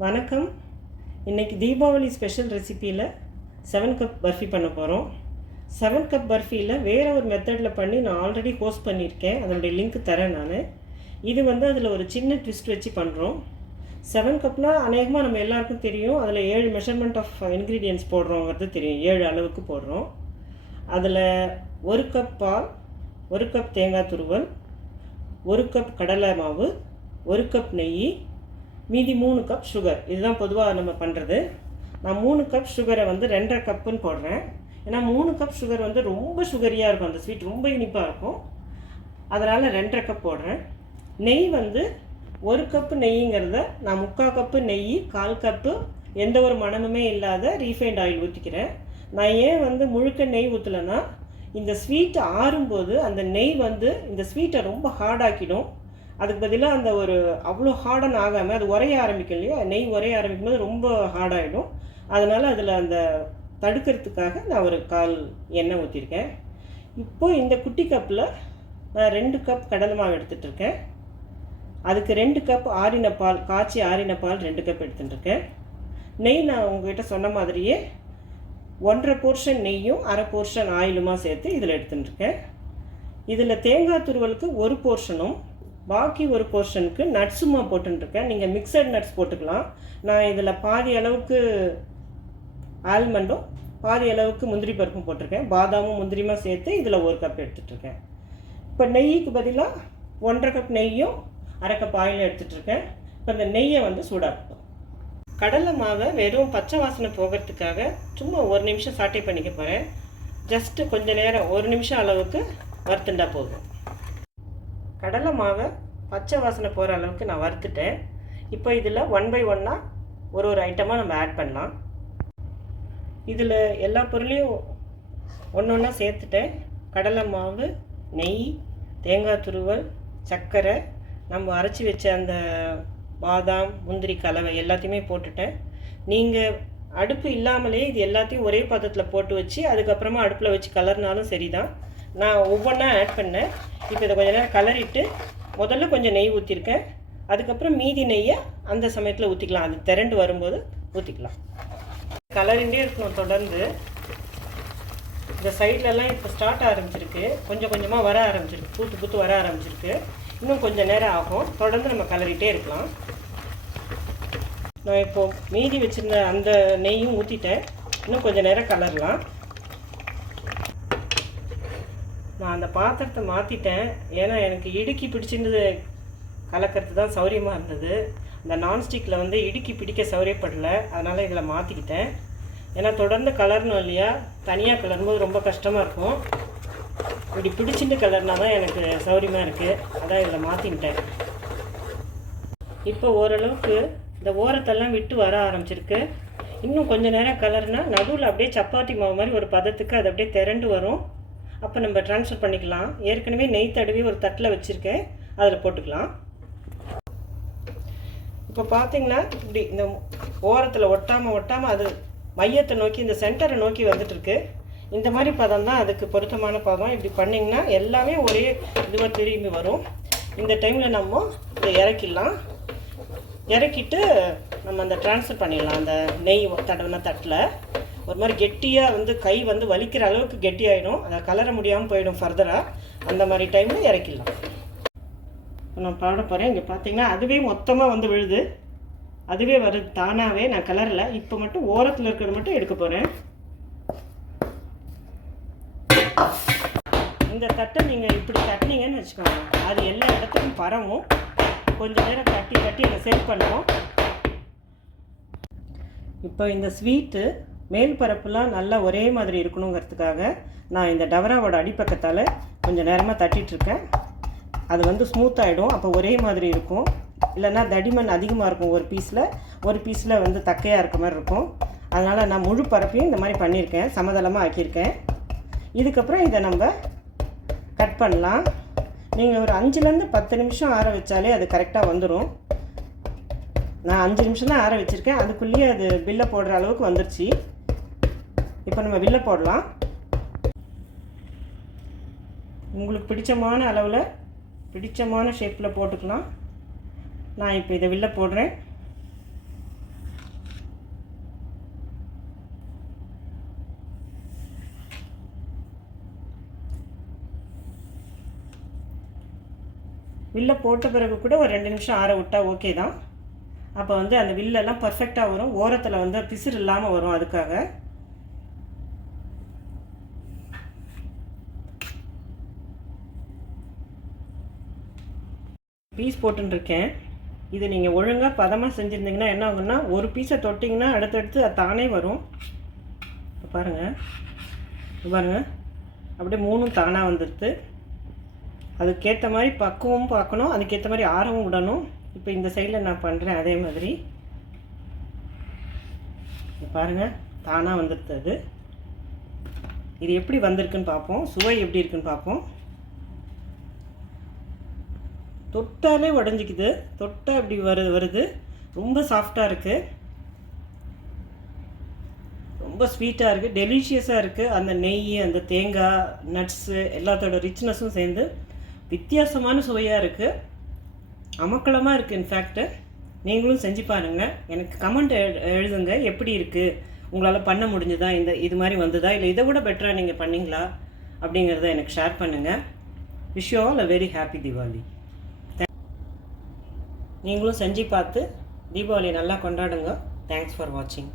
வணக்கம். இன்றைக்கி தீபாவளி ஸ்பெஷல் ரெசிப்பியில் செவன் கப் பர்ஃபி பண்ண போகிறோம் செவன் கப் பர்ஃபியில் வேறு ஒரு மெத்தடில் பண்ணி நான் ஆல்ரெடி ஹோஸ்ட் பண்ணியிருக்கேன். அதனுடைய லிங்க் தரேன் நான். இது வந்து அதில் ஒரு சின்ன ட்விஸ்ட் வச்சு பண்ணுறோம் செவன் கப்னால் அநேகமாக நம்ம எல்லாருக்கும் தெரியும். அதில் ஏழு மெஷர்மெண்ட் ஆஃப் இன்க்ரீடியன்ஸ் போடுறோங்கிறது தெரியும். ஏழு அளவுக்கு போடுறோம். அதில் ஒரு கப் பால் ஒரு கப் தேங்காய் துருவல் ஒரு கப் கடலை மாவு ஒரு கப் நெய் மீதி மூணு கப் சுகர் இதுதான் பொதுவாக நம்ம பண்ணுறது நான் மூணு கப் சுகரை வந்து ரெண்டரை கப்புன்னு போடுறேன். ஏன்னா மூணு கப் சுகர் வந்து ரொம்ப சுகரியாக இருக்கும். அந்த ஸ்வீட் ரொம்ப இனிப்பாக இருக்கும். அதனால் ரெண்டரை கப் போடுறேன். நெய் வந்து ஒரு கப்பு நெய்ங்கிறத நான் முக்கால் கப்பு நெய் கால் கப்பு எந்த ஒரு மணமுமே இல்லாத ரீஃபைண்ட் ஆயில் ஊற்றிக்கிறேன் நான் ஏன் வந்து முழுக்க நெய் ஊற்றலைன்னா இந்த ஸ்வீட் ஆறும்போது அந்த நெய் வந்து இந்த ஸ்வீட்டை ரொம்ப ஹார்டாக்கிடும் அதுக்கு பதிலாக அந்த ஒரு அவ்வளோ ஹார்டன் ஆகாமல் அது உரைய ஆரம்பிக்கும் இல்லையா நெய் உரைய ஆரம்பிக்கும் போது ரொம்ப ஹார்டாகிடும் அதனால் அதில் அந்த தடுக்கிறதுக்காக நான் ஒரு கால் எண்ணெய் ஊற்றிருக்கேன் இப்போ இந்த குட்டி கப்பில் நான் ரெண்டு கப் கடலை மாவு எடுத்துகிட்டு இருக்கேன். அதுக்கு ரெண்டு கப் ஆறின பால் காய்ச்சி ஆறின பால் ரெண்டு கப் எடுத்துட்டுருக்கேன் நெய் நான் உங்ககிட்ட சொன்ன மாதிரியே ஒன்றரை போர்ஷன் நெய்யும் அரை போர்ஷன் ஆயிலுமாக சேர்த்து இதில் எடுத்துட்டுருக்கேன் இதில் தேங்காய் துருவலுக்கு ஒரு போர்ஷனும் பாக்கி ஒரு போர்ஷனுக்கு நட்ஸுமா போட்டுருக்கேன் நீங்கள் மிக்சட் நட்ஸ் போட்டுக்கலாம். நான் இதில் பாதி அளவுக்கு ஆல்மண்டும் பாதி அளவுக்கு முந்திரி பருப்பும் போட்டிருக்கேன். பாதாமும் முந்திரியுமா சேர்த்து இதில் ஒரு கப் எடுத்துகிட்ருக்கேன் இப்போ நெய்க்கு பதிலாக ஒன்றரை கப் நெய்யும் அரை கப் ஆயிலும் எடுத்துகிட்ருக்கேன் இப்போ இந்த நெய்யை வந்து சூடாக்கட்டும். கடலை மாவை வெறும் பச்சை வாசனை போகிறதுக்காக சும்மா ஒரு நிமிஷம் சாட்டை பண்ணிக்க போகிறேன் ஜஸ்ட்டு கொஞ்சம் நேரம் ஒரு நிமிஷம் அளவுக்கு வறுத்துண்டா போதும். கடலை மாவை பச்சை வாசனை போகிற அளவுக்கு நான் வறுத்துட்டேன். இப்போ இதில் ஒன் பை ஒன்னாக ஒரு ஒரு ஐட்டமாக நம்ம ஆட் பண்ணலாம். இதில் எல்லா பொருளையும் ஒன்று ஒன்றா சேர்த்துட்டேன். கடலை மாவு நெய் தேங்காய் துருவல் சர்க்கரை நம்ம அரைச்சி வச்ச அந்த பாதாம் முந்திரி கலவை எல்லாத்தையுமே போட்டுட்டேன். நீங்கள் அடுப்பு இல்லாமலே இது எல்லாத்தையும் ஒரே பாத்திரத்தில் போட்டு வச்சு அதுக்கப்புறமா அடுப்பில் வச்சு கலர்னாலும் சரி தான் நான் ஒவ்வொன்றா ஆட் பண்ணேன். இப்போ இதை கொஞ்ச நேரம் கலரிட்டு முதல்ல கொஞ்சம் நெய் ஊற்றிருக்கேன் அதுக்கப்புறம் மீதி நெய்யை அந்த சமயத்தில் ஊற்றிக்கலாம் அது திரண்டு வரும்போது ஊற்றிக்கலாம் கலரிண்டே இருக்கணும் தொடர்ந்து. இந்த சைட்லலாம் இப்போ ஸ்டார்ட் ஆரம்பிச்சிருக்கு. கொஞ்சம் கொஞ்சமாக வர ஆரம்பிச்சிருக்கு. பூத்து பூத்து வர ஆரம்பிச்சிருக்கு. இன்னும் கொஞ்சம் நேரம் ஆகும். தொடர்ந்து நம்ம கலரிட்டே இருக்கலாம். நான் இப்போது மீதி வச்சுருந்த அந்த நெய்யும் ஊற்றிட்டேன் இன்னும் கொஞ்சம் நேரம் கலரலாம். நான் அந்த பாத்திரத்தை மாற்றிட்டேன் ஏன்னா எனக்கு இடுக்கி பிடிச்சிருந்தது கலக்கிறது தான் சௌரியமாக இருந்தது. இந்த நான்ஸ்டிக்கில் வந்து இடுக்கி பிடிக்க சௌரியப்படலை. அதனால் இதில் மாற்றிக்கிட்டேன் ஏன்னா தொடர்ந்து கலரணும் இல்லையா? தனியாக கலரும்போது ரொம்ப கஷ்டமாக இருக்கும். இப்படி பிடிச்சிட்டு கலர்னா தான் எனக்கு சௌரியமாக இருக்குது அதான் இதில் மாற்றிக்கிட்டேன் இப்போ ஓரளவுக்கு இந்த ஓரத்தெல்லாம் விட்டு வர ஆரம்பிச்சிருக்கு. இன்னும் கொஞ்சம் நேரம் கலர்னால் நடுவில் அப்படியே சப்பாத்தி மாவு மாதிரி ஒரு பதத்துக்கு அது அப்படியே திரண்டு வரும். அப்போ நம்ம ட்ரான்ஸ்ஃபர் பண்ணிக்கலாம். ஏற்கனவே நெய் தடவி ஒரு தட்டில் வச்சுருக்கேன். அதில் போட்டுக்கலாம். இப்போ பார்த்தீங்கன்னா இப்படி இந்த ஓரத்தில் ஒட்டாமல் ஒட்டாமல் அது மையத்தை நோக்கி இந்த சென்டரை நோக்கி வந்துட்டுருக்கு. இந்த மாதிரி பதம் தான் அதுக்கு பொருத்தமான பதம். இப்படி பண்ணிங்கன்னா எல்லாமே ஒரே இதுவாக திரும்பி வரும். இந்த டைமில் நம்ம இதை இறக்கிடலாம். இறக்கிட்டு நம்ம அந்த ட்ரான்ஸ்ஃபர் பண்ணிடலாம். அந்த நெய் தடவின தட்டில். ஒரு மாதிரி கெட்டியாக வந்து கை வந்து வலிக்கிற அளவுக்கு கெட்டியாயிடும். அதை கலர முடியாமல் போயிடும் ஃபர்தராக அந்த மாதிரி டைமில் இறக்கிடலாம். நான் பாட போகிறேன் இங்கே பார்த்தீங்கன்னா அதுவே மொத்தமாக வந்து விழுது. அதுவே வருது. தானாகவே நான் கலரில். இப்போ மட்டும் ஓரத்தில் இருக்கிறது மட்டும் எடுக்க போகிறேன் இந்த தட்டை நீங்கள் இப்படி தட்டினீங்கன்னு வச்சுக்கோங்க. அது எல்லா இடத்துக்கும் பரவும். கொஞ்சம் நேரம் தட்டி தட்டி இதை சேவ் பண்ணுவோம். இப்போ இந்த ஸ்வீட்டு மேல் பரப்புலாம் நல்லா ஒரே மாதிரி இருக்கணுங்கிறதுக்காக நான் இந்த டவராவோட அடிப்பக்கத்தால் கொஞ்சம் நேரமாக தட்டிகிட்ருக்கேன் அது வந்து ஸ்மூத் ஆகிடும் அப்போ ஒரே மாதிரி இருக்கும். இல்லைன்னா தடிமன் அதிகமாக இருக்கும் ஒரு பீஸில் ஒரு பீஸில் வந்து தக்கையாக இருக்க மாதிரி இருக்கும். அதனால் நான் முழு பரப்பையும் இந்த மாதிரி பண்ணியிருக்கேன். சமதளமாக ஆக்கியிருக்கேன். இதுக்கப்புறம் இதை நம்ம கட் பண்ணலாம். நீங்கள் ஒரு அஞ்சுலேருந்து பத்து நிமிஷம் ஆற வச்சாலே அது கரெக்டாக வந்துடும் நான் அஞ்சு நிமிஷம் தான் ஆற வச்சுருக்கேன். அதுக்குள்ளேயே அது பில்லை போடுற அளவுக்கு வந்துருச்சு. இப்போ நம்ம வில்ல போடலாம். உங்களுக்கு பிடிச்சமான அளவில் பிடிச்சமான ஷேப்பில் போட்டுக்கலாம். நான் இப்போ இதை வில்ல போடுறேன். வில்ல போட்ட பிறகு கூட ஒரு ரெண்டு நிமிஷம் ஆற விட்டால் ஓகே தான். அப்போ வந்து அந்த வில்லெல்லாம் பர்ஃபெக்டாக வரும். ஓரத்தில் வந்து பிசிறு இல்லாமல் வரும் அதுக்காக. பீஸ் போட்டுருக்கேன் இது நீங்கள் ஒழுங்காக பதமாக செஞ்சுருந்தீங்கன்னா என்ன ஆகும்னா ஒரு பீஸை தொட்டிங்கன்னா அடுத்தடுத்து அது தானே வரும். இப்போ பாருங்கள் பாருங்கள் அப்படியே மூணும் தானாக வந்துடுது. அதுக்கேற்ற மாதிரி பக்குவமும் பார்க்கணும் அதுக்கேற்ற மாதிரி ஆரவும் விடணும். இப்போ இந்த சைடில் நான் பண்ணுறேன் அதே மாதிரி. பாருங்கள் தானாக வந்துடுது அது. இது எப்படி வந்திருக்குன்னு பார்ப்போம். சுவை எப்படி இருக்குன்னு பார்ப்போம். தொட்டாலே உடஞ்சிக்குது. தொட்டால் இப்படி வருது வருது. ரொம்ப சாஃப்டாக இருக்குது ரொம்ப ஸ்வீட்டாக இருக்குது டெலிஷியஸாக இருக்குது அந்த நெய் அந்த தேங்காய் நட்ஸு எல்லாத்தோட ரிச்னஸும் சேர்ந்து வித்தியாசமான சுவையாக இருக்குது அமக்கலமாக இருக்குது இன்ஃபேக்ட்டு நீங்களும் செஞ்சு பாருங்கள் எனக்கு கமெண்ட் எழுதுங்க. எப்படி இருக்குது உங்களால் பண்ண முடிஞ்சுதா? இந்த இது மாதிரி வந்ததா? இல்லை இதை விட பெட்டராக நீங்கள் பண்ணீங்களா? அப்படிங்கிறத எனக்கு ஷேர் பண்ணுங்கள் wish you all a very happy Deepavali நீங்களும் செஞ்சு பார்த்து தீபாவளியை நல்லா கொண்டாடுங்க. தேங்க்ஸ் ஃபார் வாட்சிங்